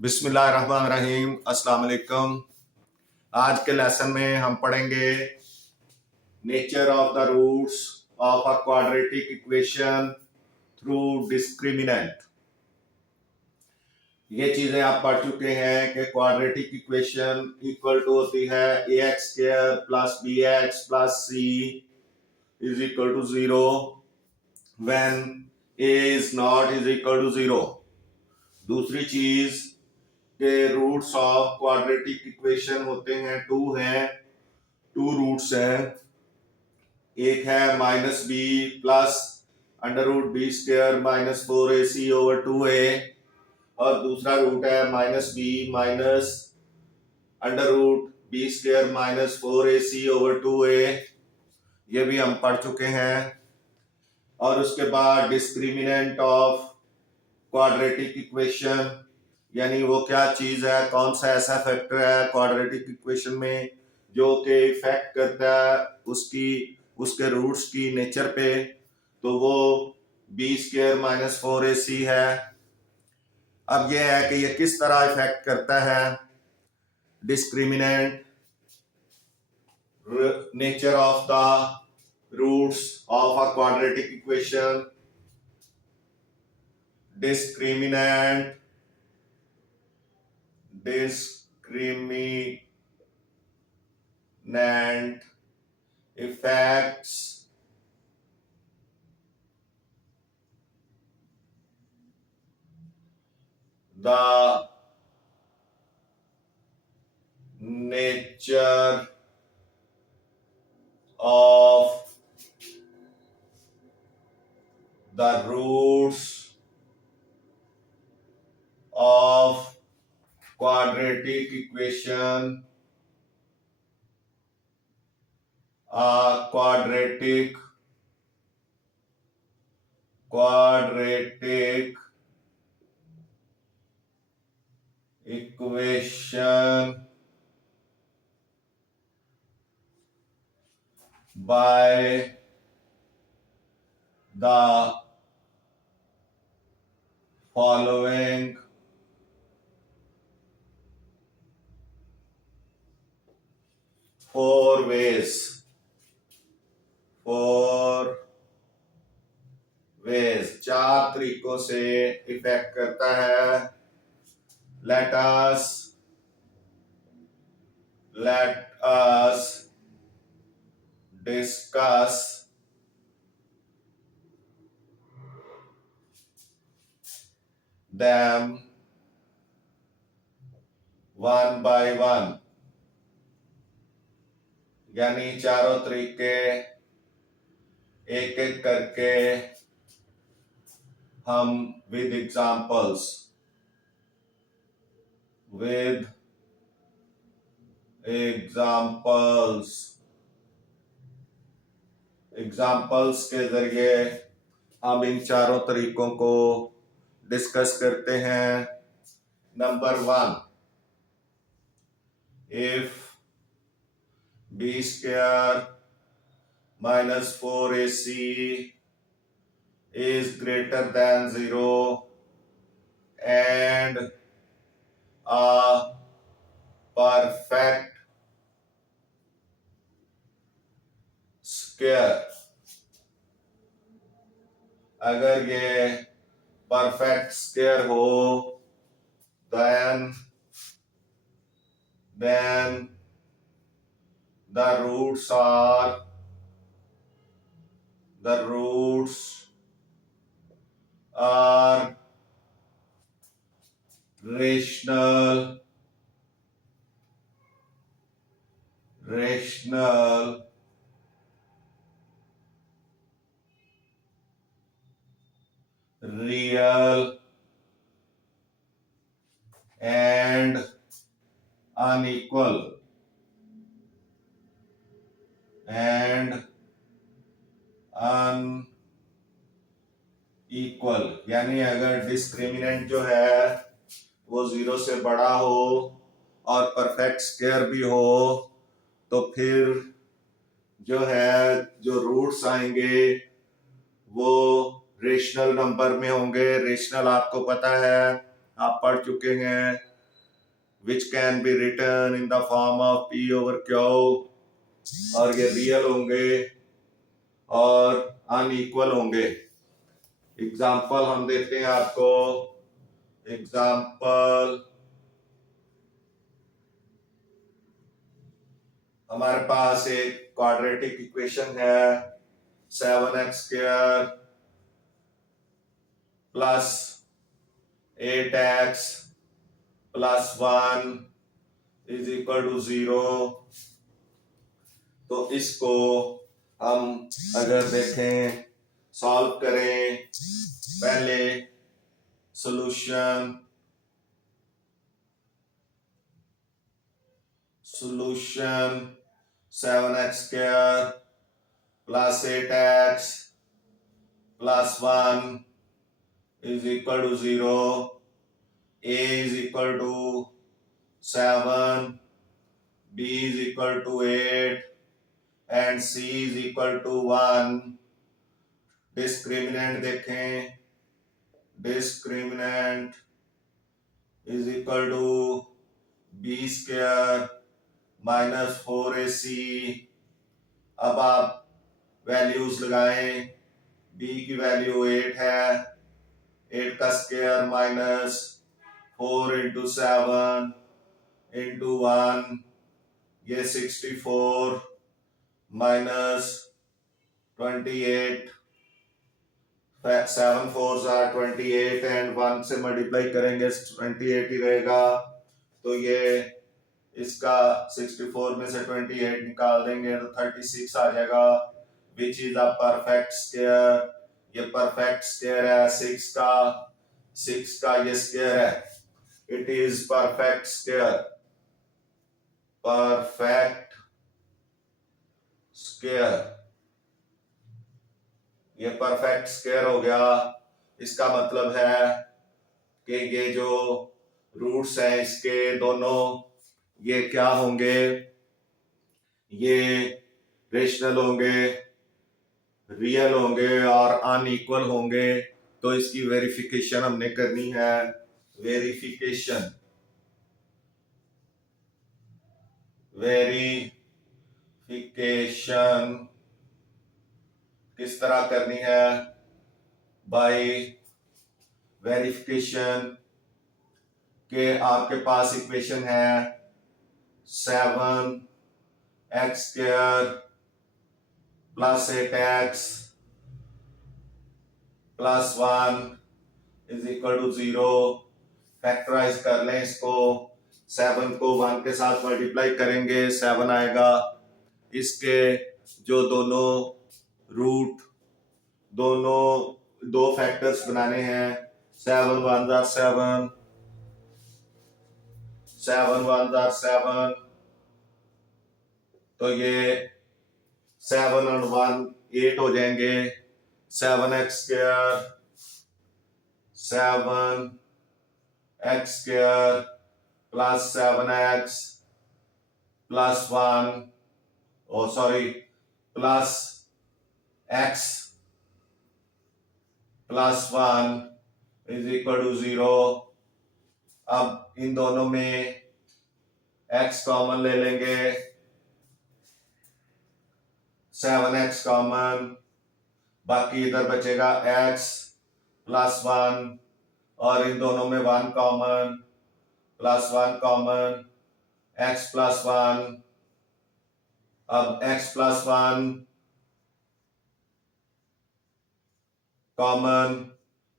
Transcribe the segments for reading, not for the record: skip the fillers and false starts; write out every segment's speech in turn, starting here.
बिस्मिल्लाहिर्रहमानिर्रहीम, अस्सलाम वालेकुम। आज के लेसन में हम पढ़ेंगे nature of the roots of a quadratic equation through discriminant. ये चीजें आप पढ़ चुके हैं कि क्वाड्रेटिक इक्वेशन इक्वल टू होती है a x square plus b x plus c is equal to 0 when a is not is equal to 0। दूसरी चीज के रूट्स ऑफ क्वाड्रेटिक इक्वेशन होते हैं टू रूट्स हैं। एक है minus b plus under root b square minus 4ac over 2a, और दूसरा रूट है minus b minus under root b square minus 4ac over 2a। ये भी हम पढ़ चुके हैं। और उसके बाद डिस्क्रिमिनेंट ऑफ क्वाड्रेटिक इक्वेशन, यानी वो क्या चीज है, कौन सा ऐसा फैक्टर है क्वाड्रेटिक इक्वेशन में जो कि इफेक्ट करता है उसके रूट्स की नेचर पे, तो वो बी स्क्वायर माइनस 4ac है। अब ये है कि ये किस तरह इफेक्ट करता है discriminant nature of the roots of a quadratic equation. Discriminant effects the nature of the roots of quadratic equation. A quadratic equation by the following four ways. चार तरीकों से इफेक्ट करता है। Let us discuss them one by one, यानी चारों तरीके एक एक करके हम विद एग्जाम्पल्स के जरिए हम इन चारों तरीकों को डिस्कस करते हैं। Number 1, if b square minus 4ac is greater than 0 and a perfect square। अगर ये परफेक्ट स्क्वायर हो then the roots are rational real and unequal यानी अगर डिस्क्रिमिनेंट जो है वो 0 से बड़ा हो और परफेक्ट स्क्वायर भी हो, तो फिर जो है जो रूट्स आएंगे वो रेशनल नंबर में होंगे। रेशनल आपको पता है आप पढ़ चुके हैं, which can be return in the form of P over Q, और ये रियल होंगे और अनइक्वल होंगे। एग्जाम्पल हम देते हैं आपको। एग्जाम्पल, हमारे पास एक क्वाड्रेटिक इक्वेशन है 7x² plus 8x plus 1 is equal to 0। तो इसको हम अगर देखें, सॉल्व करें, पहले solution 7x² plus 8x plus 1 is equal to 0, A is equal to 7, B is equal to 8 and C is equal to 1। Discriminant देखें, discriminant is equal to B² minus 4AC। अब आप वैल्यूज लगाएं, B की value 8 है, 8 का square minus 4 into 7 into 1, ये 64 minus 28, 7 4s are 28 and 1 से multiply करेंगे 28 ही रहेगा। तो ये इसका 64 में से 28 निकाल देंगे तो 36 आ जाएगा, which is a perfect square. ये परफेक्ट स्क्वायर है 6 का ये स्क्वायर है, it is perfect square, perfect square. ये परफेक्ट स्क्वायर हो गया। इसका मतलब है कि ये जो रूट्स हैं इसके दोनों, ये क्या होंगे, ये रेशनल होंगे, रियल होंगे और अनइक्वल होंगे। तो इसकी वेरिफिकेशन हमने करनी है। वेरिफिकेशन किस तरह करनी है? बाय वेरिफिकेशन के आपके पास इक्वेशन है 7x² plus 8x plus 1 is equal to 0। Factorise कर लें इसको, 7 को 1 के साथ मल्टीप्लाई करेंगे 7 आएगा। इसके जो दोनों रूट, दोनों दो फैक्टर्स बनाने हैं, 7 1 are 7, 7 1 are 7, तो ये 7 और 1 8 हो जाएंगे। 7x² plus 7x plus 1, oh sorry, plus x plus 1 is equal to 0। अब इन दोनों में x कॉमन ले लेंगे, 7x कॉमन, बाकी इधर बचेगा x प्लस 1 और इन दोनों में 1 common, plus 1 common, x plus 1। अब x प्लस 1 कॉमन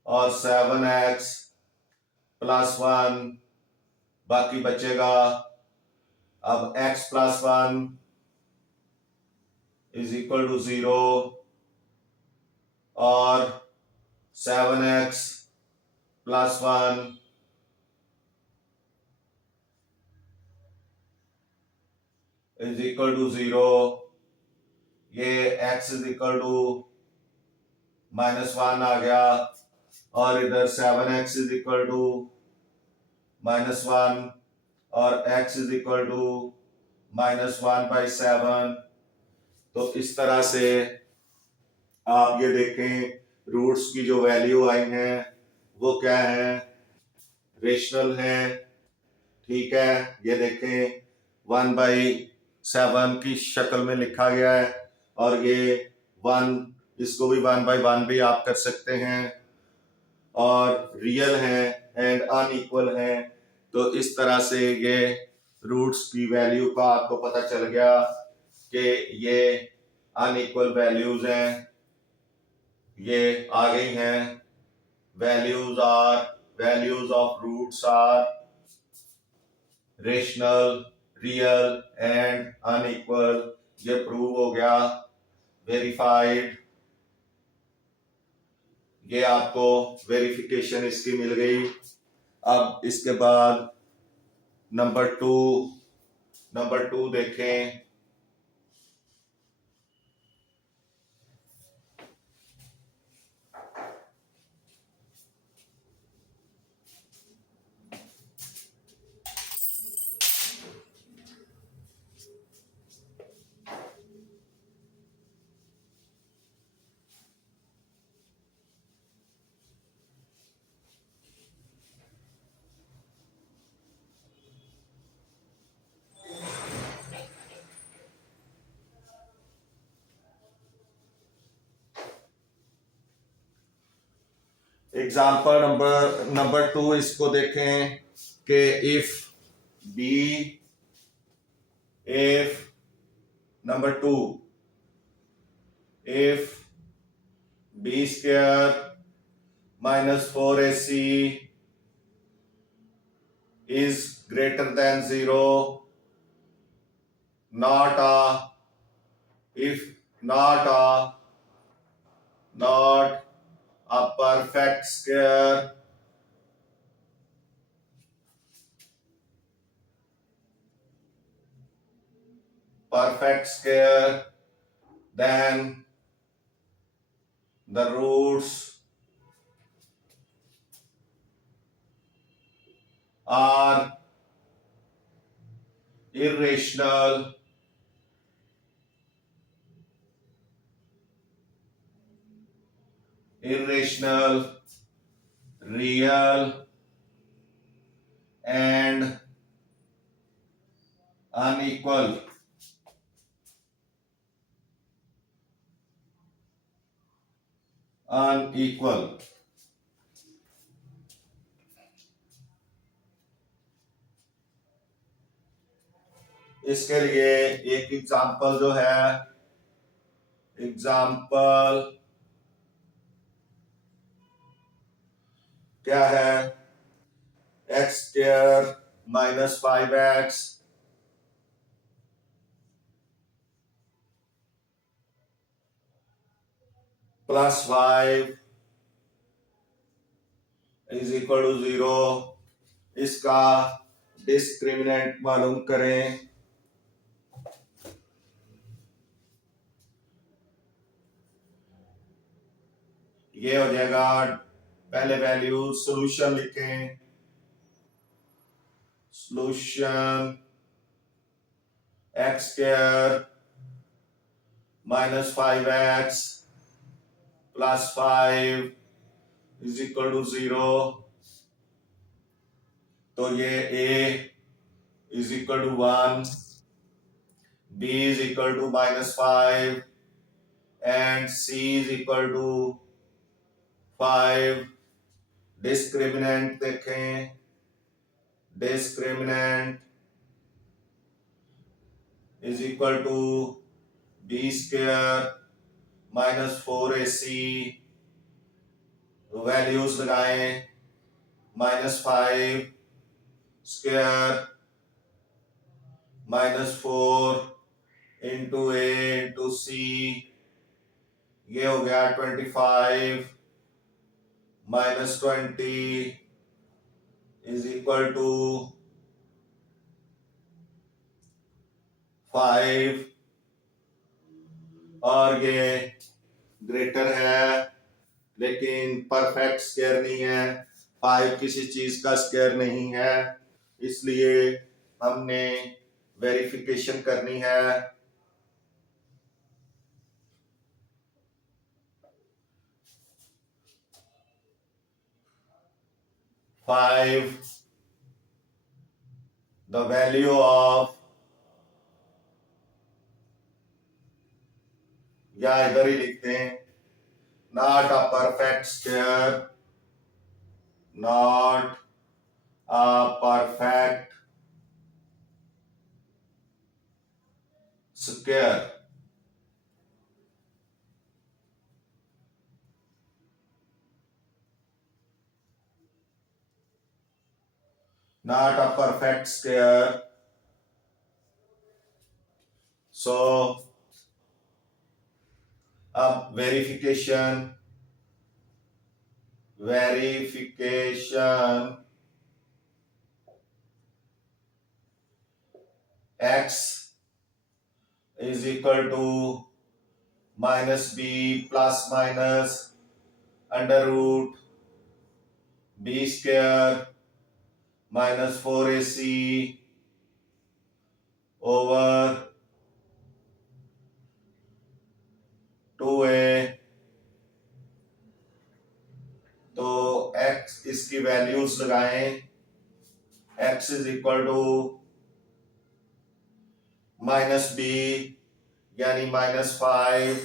और 7x प्लस 1, बाकी बचेगा। अब x plus 1 is equal to 0 और 7x plus 1 is equal to 0। ये x इज इक्वल टू -1 आ गया और इधर 7x इज इक्वल टू -1 और x इज इक्वल टू -1/7। तो इस तरह से आप ये देखें, रूट्स की जो वैल्यू आई है वो क्या है, रेशनल है, ठीक है। ये देखें 1/7 की शक्ल में लिखा गया है, और ये 1, इसको भी 1/1 भी आप कर सकते हैं, और रियल है एंड अनइक्वल है। तो इस तरह से ये रूट्स की वैल्यू का आपको पता चल गया कि ये अनइक्वल वैल्यूज हैं, ये आ गई हैं। Values of roots are rational, real and unequal. ये प्रूव हो गया, वेरीफाइड। ये आपको वेरिफिकेशन इसकी मिल गई। अब इसके बाद नंबर टू देखें। एग्जाम्पल नंबर 2 इसको देखें कि if number 2 if b square minus 4ac is greater than 0, not a if not a perfect square, then the roots are irrational, real and unequal. इसके लिए एक एग्जाम्पल जो है, एग्जाम्पल क्या है, x square minus 5x plus 5 is equal to 0। इसका discriminant मालूम करें। ये हो जाएगा, पहले वैल्यू सॉल्यूशन लिखें। Solution x square minus 5x plus 5 is equal to 0। तो ये a is equal to 1, b is equal to -5 and c is equal to 5। Discriminant देखें, discriminant is equal to b square minus 4ac, values लगाएं, -5 square -4 into a into c, ये हो गया 25 -20 is equal to 5, और ये greater है लेकिन perfect square नहीं है। 5 किसी चीज का स्क्वायर नहीं है, इसलिए हमने वेरिफिकेशन करनी है। 5 the value of, या इधर ही लिखते हैं, not a perfect square, not a perfect square, not a perfect square. So अब verification x is equal to minus b plus minus under root b square minus 4ac over 2a. तो x इसकी values लगाएं, x is equal to minus b यानी -5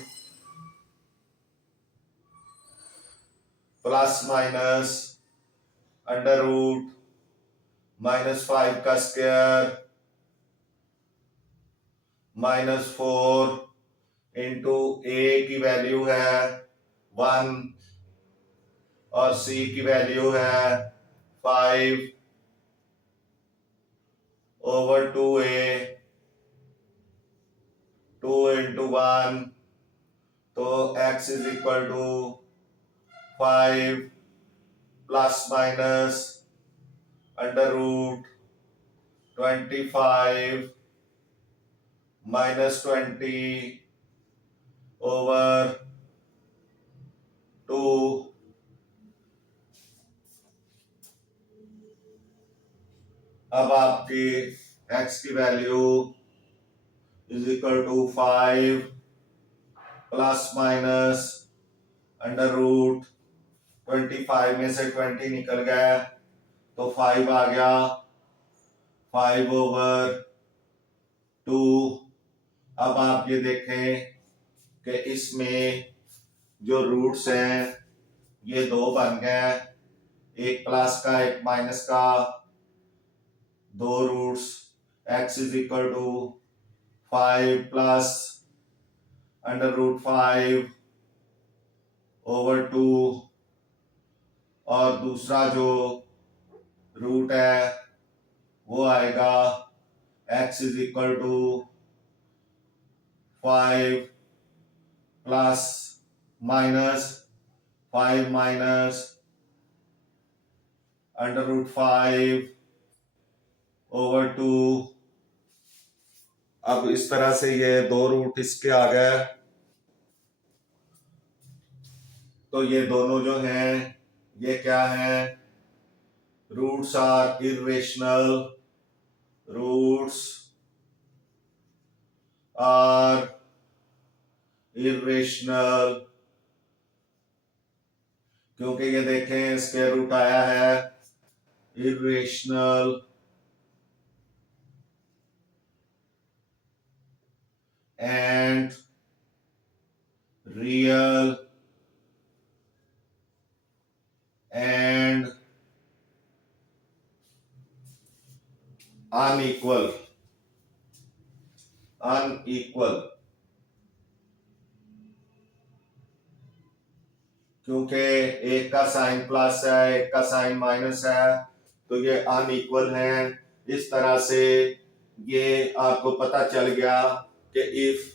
plus minus under root -5 का square -4 into a की value है 1 और c की value है 5 ओवर 2a, 2 इंटू 1, तो x is equal to 5 plus minus under root 25 minus 20 over 2. अब आपकी x की value is equal to 5 plus minus under root 25 में से 20 निकल गया तो 5 आ गया, 5 ओवर 2. अब आप ये देखें कि इसमें जो रूट्स हैं ये दो बन गए, एक प्लस का एक माइनस का, दो roots x is equal to 5 plus under root 5 over 2 और दूसरा जो रूट है वो आएगा x is equal to 5 plus minus 5 minus under root 5 over 2. अब इस तरह से ये दो रूट इसके आ गए, तो ये दोनों जो हैं ये क्या है, roots are irrational, roots are irrational, क्योंकि ये देखें स्क्वायर रूट आया है, irrational and real and unequal, क्योंकि एक का साइन प्लस है एक का साइन माइनस है तो ये अनइक्वल है. इस तरह से ये आपको पता चल गया कि if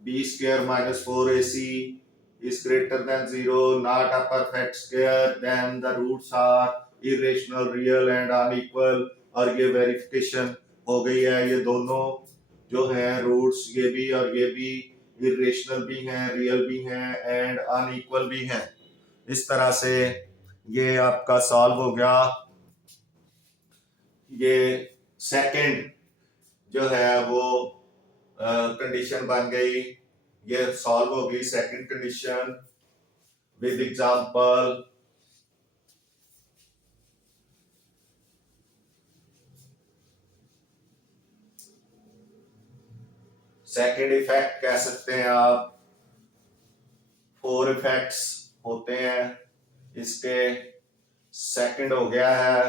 b square minus 4ac is greater than 0, not a perfect square, then the roots are irrational, real and unequal. और ये वेरिफिकेशन हो गई है, ये दोनों जो है रूट्स ये भी और ये भी इरेशनल भी हैं, रियल भी हैं एंड अनइक्वल भी हैं. इस तरह से ये आपका सॉल्व हो गया. ये सेकंड जो है वो कंडीशन बन गई, ये सॉल्व हो गई second condition with example. Second effect कह सकते हैं आप। 4 इफेक्ट्स होते हैं इसके। सेकंड हो गया है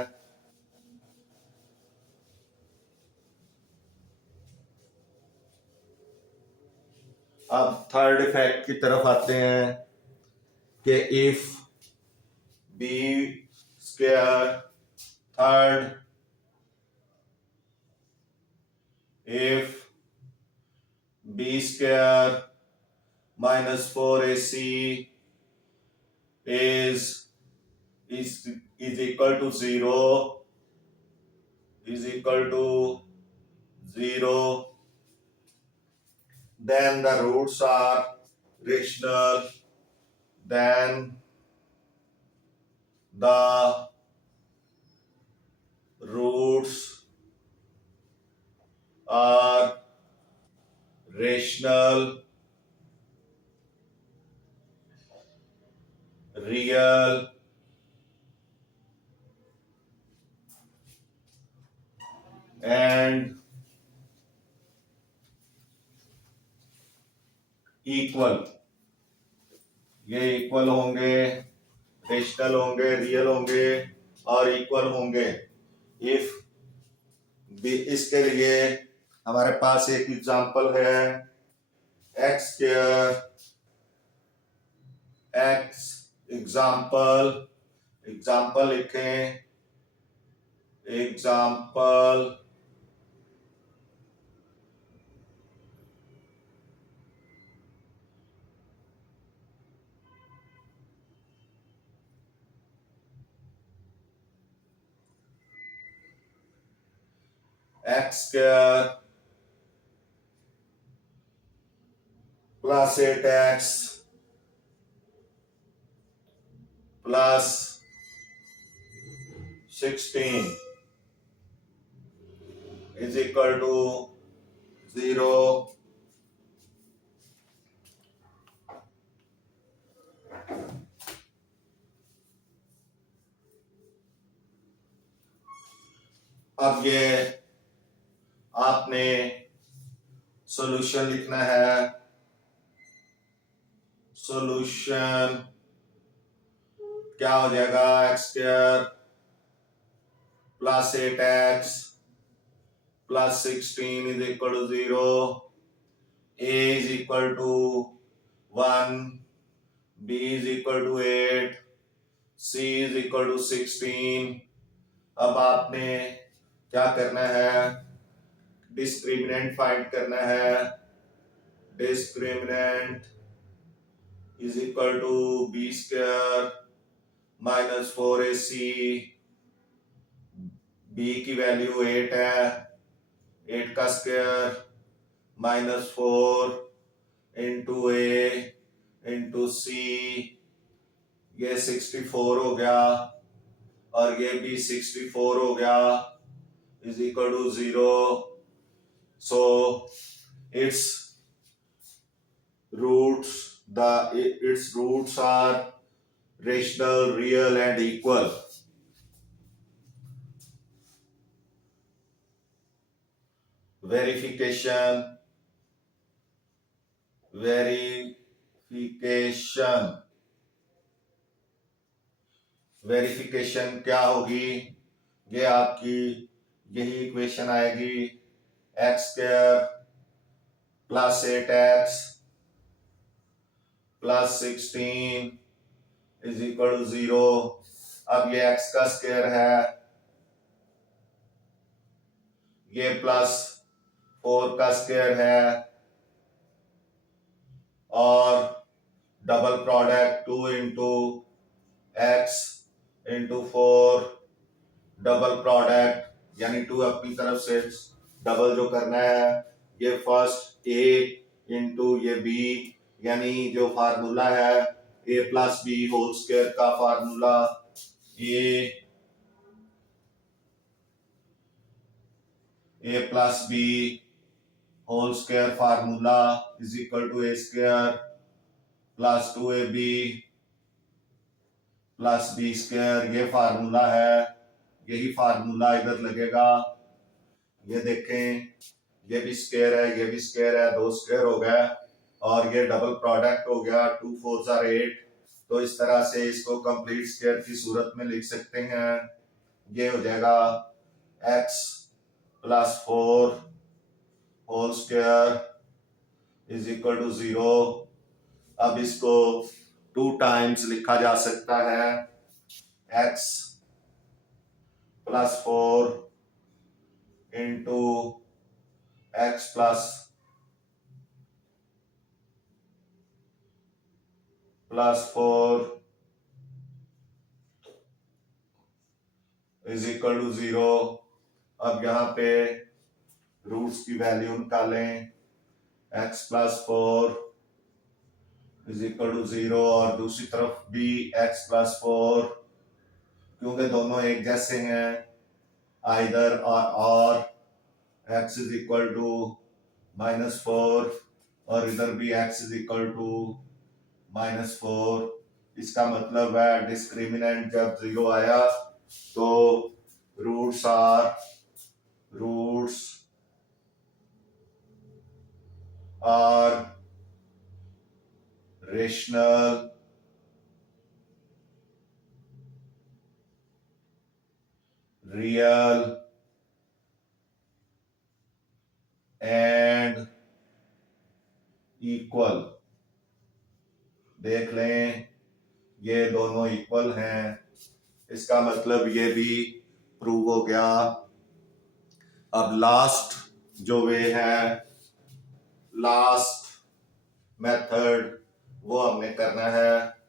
अब थर्ड इफेक्ट की तरफ आते हैं कि if b square third, if b square minus 4ac is equal to 0, is equal to 0, then the roots are rational, then the roots are rational, real, and equal. ये इक्वल होंगे, rational होंगे, real होंगे और equal होंगे if भी। इसके लिए हमारे पास एक एग्जांपल है x square x. Example, example लिखें, example x square plus 8x plus 16 is equal to 0। अब ये आपने सॉल्यूशन लिखना है। सॉल्यूशन क्या हो जाएगा, x square plus 8x plus 16 is equal to 0, a is equal to 1, b is equal to 8, c is equal to 16। अब आपने क्या करना है, डिस्क्रिमिनेंट फाइंड करना है। Discriminant is equal to b square minus 4ac, b की value 8 है, 8 का square minus 4 into a into c, ये 64 हो गया और ये भी 64 हो गया, is equal to 0। So it's roots, its roots are rational, real and equal। verification, verification, verification क्या होगी, ये आपकी यही इक्वेशन आएगी, x square plus 8x plus 16 is equal to 0। अब ये x का स्क्वायर है, ये प्लस 4 का स्क्वायर है और double product 2 into x into 4, double product यानी 2 अपनी तरफ से डबल जो करना है, ये फर्स्ट a इंटू ये b, यानी जो फार्मूला है a plus b whole square का formula, a plus b whole square formula is equal to a square plus 2ab plus b square. ये फार्मूला है, यही फार्मूला इधर लगेगा। ये देखें ये भी स्क्वायर है, ये भी स्क्वायर है, दो स्क्वायर हो गया और ये डबल प्रोडक्ट हो गया, 2 4 जार 8। तो इस तरह से इसको कंप्लीट स्क्वायर की सूरत में लिख सकते हैं। ये हो जाएगा x plus 4 whole square is equal to 0। अब इसको 2 टाइम्स लिखा जा सकता है, x plus 4 into x plus 4 is equal to 0। अब यहाँ पे रूट्स की वैल्यू निकालें, x plus 4 is equal to 0 और दूसरी तरफ भी x प्लस 4, क्योंकि दोनों एक जैसे हैं, आइदर और x इज इक्वल टू -4 और इधर भी x इज इक्वल टू -4। इसका मतलब है डिस्क्रिमिनेंट जब 0 आया तो roots are rational real and equal. देख लें ये दोनों इक्वल हैं, इसका मतलब ये भी प्रूव हो गया। अब लास्ट जो वे है, लास्ट मेथड, वो हमने करना है।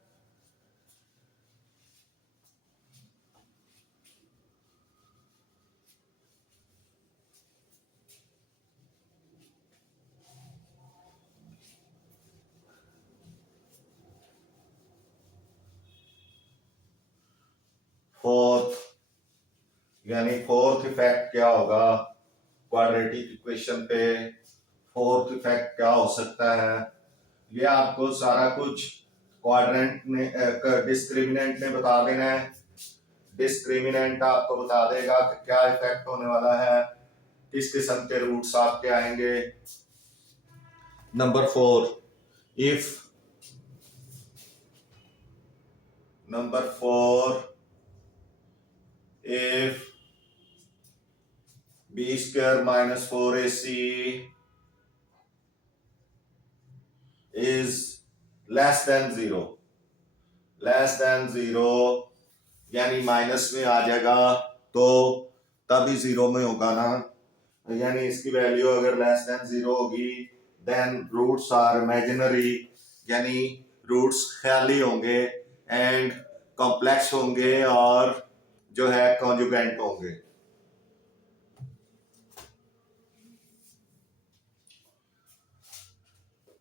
फोर्थ, यानी फोर्थ इफेक्ट क्या होगा क्वाड्रेटिक इक्वेशन पे, फोर्थ इफेक्ट क्या हो सकता है, ये आपको सारा कुछ क्वाड्रेंट ने डिस्क्रिमिनेंट ने बता देना है। डिस्क्रिमिनेंट आपको बता देगा कि क्या इफेक्ट होने वाला है, किस किस्म के रूट्स आपके आएंगे। Number 4, if number 4 if b square minus 4ac is less than 0, यानी माइनस में आ जाएगा तो तभी 0 में होगा ना, यानी इसकी वैल्यू अगर लेस देन 0 होगी देन रूट्स आर इमेजिनरी, यानी रूट्स ख्याली होंगे एंड कॉम्प्लेक्स होंगे और जो है कॉन्जुगेंट होंगे।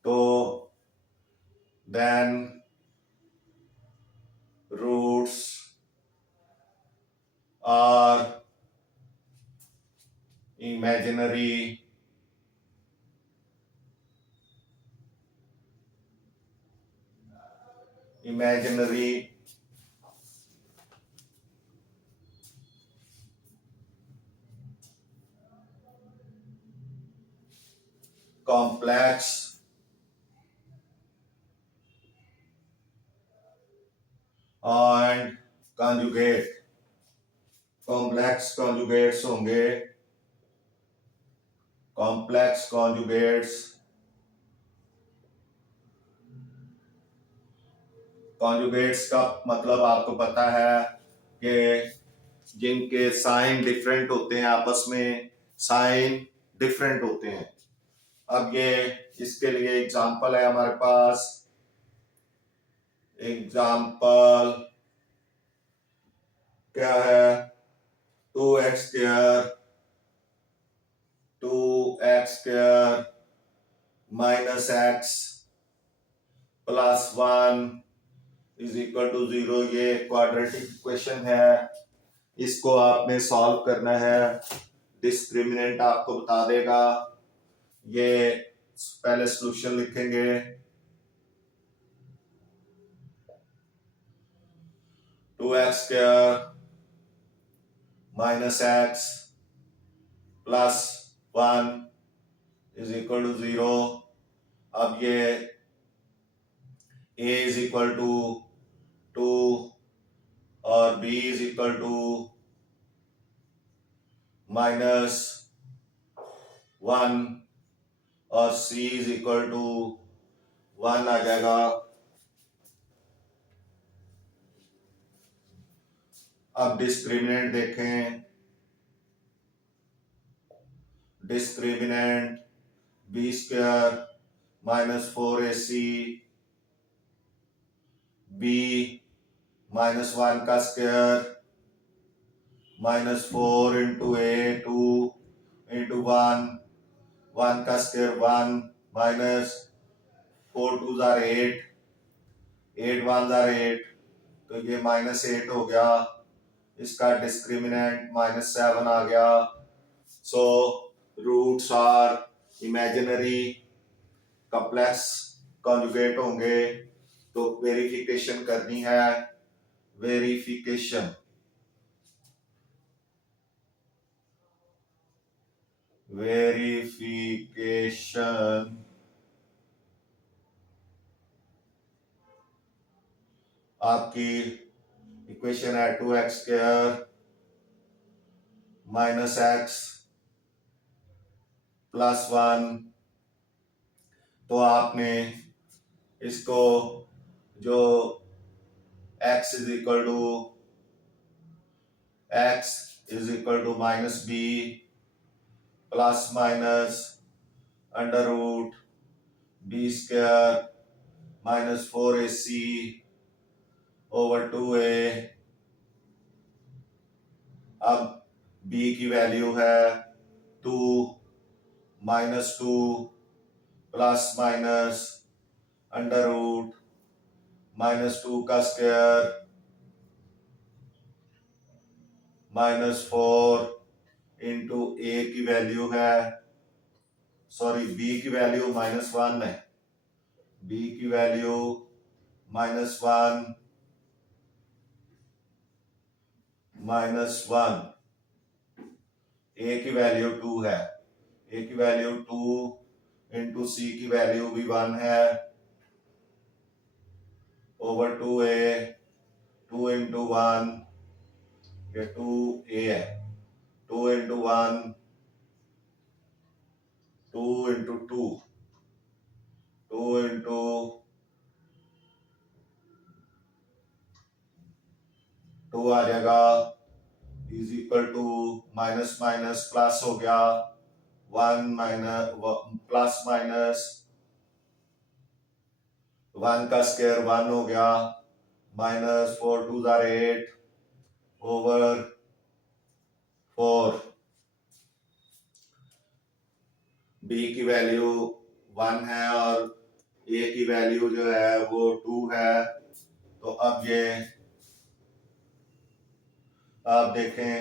तो then roots are imaginary complex and conjugate, complex conjugates होंगे, कॉम्प्लेक्स कॉन्जुगेट्स, कॉन्जुगेट्स का मतलब आपको पता है कि जिनके साइन डिफरेंट होते हैं, आपस में साइन डिफरेंट होते हैं। अब ये इसके लिए एग्जांपल है हमारे पास, एग्जांपल क्या है, 2x square minus x plus 1 is equal to 0। ये क्वाड्रेटिक इक्वेशन है, इसको आपने सॉल्व करना है। डिस्क्रिमिनेंट आपको बता देगा, ये पहले सॉल्यूशन लिखेंगे, 2x square minus x plus 1 is equal to 0। अब ये a इज इक्वल टू 2 और b इज इक्वल टू -1 और c इज इक्वल टू 1 आ जाएगा। अब डिस्क्रिमिनेंट देखें। Discriminant b square -4ac b -1 का स्क्वायर -4 इंटू a 2 इंटू 1 का स्क्वायर 1 -4 2 जार 8 8 1 जार 8, तो ये -8 हो गया। इसका डिस्क्रिमिनेंट -7 आ गया। So roots are imaginary, complex conjugate होंगे, तो वेरिफिकेशन करनी है। वेरिफिकेशन आपकी इक्वेशन है 2x² -x +1। तो आपने इसको जो x is equal to -b plus minus under root b² -4ac over 2a। अब b की वैल्यू है 2 -2 प्लस माइनस अंडर रूट -2 का स्क्वायर -4 इंटू a की वैल्यू है, सॉरी b की वैल्यू -1 है। b की वैल्यू -1 a की वैल्यू 2 है। a की वैल्यू 2 इंटू c की वैल्यू भी 1 है ओवर 2a 2 इंटू 1, ये 2a है। 2 इंटू 1 2 इंटू 2 2 इंटू 2 आ जाएगा is equal to minus minus plus हो गया 1 प्लस माइनस 1 का स्क्वायर 1 हो गया -4 2 जार 8 ओवर 4। b की वैल्यू 1 है और a की वैल्यू जो है वो 2 है। तो अब ये आप देखें,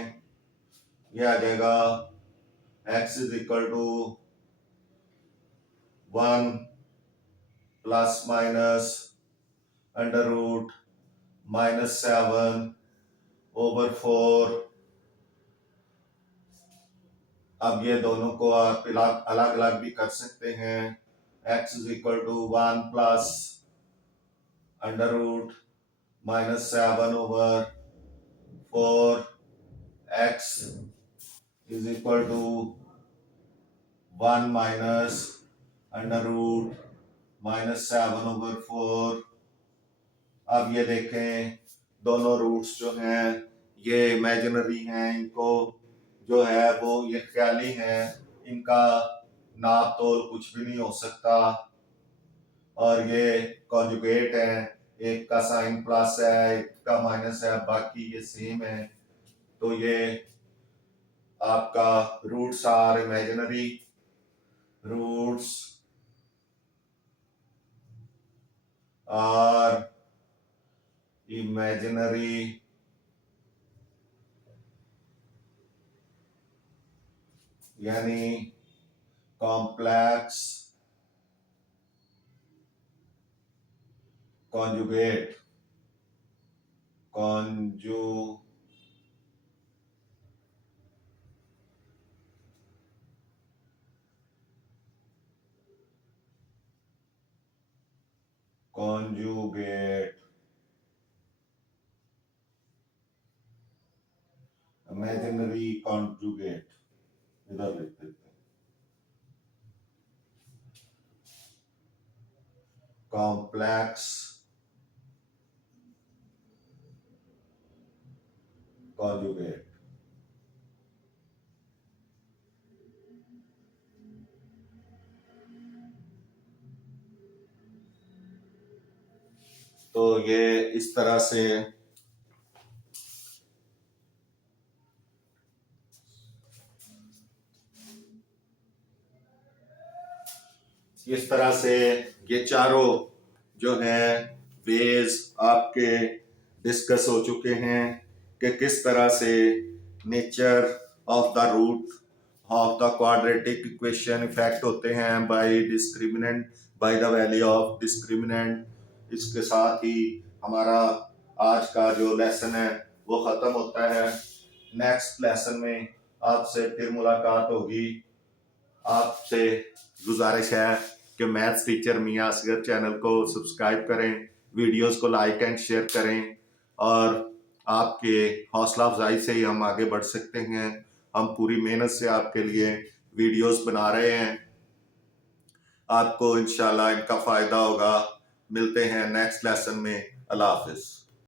ये आ जाएगा x is equal to 1 plus minus under root -7 over 4। अब ये दोनों को आप अलग अलग भी कर सकते हैं। x is equal to 1 plus under root -7 over 4, x is equal to 1 minus under root -7 over 4। अब ये देखें, दोनों रूट्स जो हैं ये इमेजिनरी हैं, इनको जो है वो ये ख्याली है, इनका नाप तोल कुछ भी नहीं हो सकता। और ये कॉन्जुगेट है, एक का साइन प्लस है एक का माइनस है, बाकी ये सेम है। तो ये आपका roots are imaginary, roots are imaginary यानी complex conjugate conjugate, imaginary conjugate, इधर लिख देते हैं, complex conjugate. तो ये इस तरह से ये चारों जो है वेज आपके डिस्कस हो चुके हैं कि किस तरह से nature of the root of the quadratic equation effect होते हैं by discriminant, by the value of discriminant. इसके साथ ही हमारा आज का जो लेसन है वो ख़त्म होता है। नेक्स्ट लेसन में आपसे फिर मुलाकात होगी। आपसे गुजारिश है कि मैथ्स टीचर मियां असगर चैनल को सब्सक्राइब करें, वीडियोस को लाइक एंड शेयर करें, और आपके हौसला अफजाई से ही हम आगे बढ़ सकते हैं। हम पूरी मेहनत से आपके लिए वीडियोस बना रहे हैं, आपको इंशाल्लाह इनका फ़ायदा होगा। मिलते हैं नेक्स्ट लेसन में। अल्लाह हाफिज़।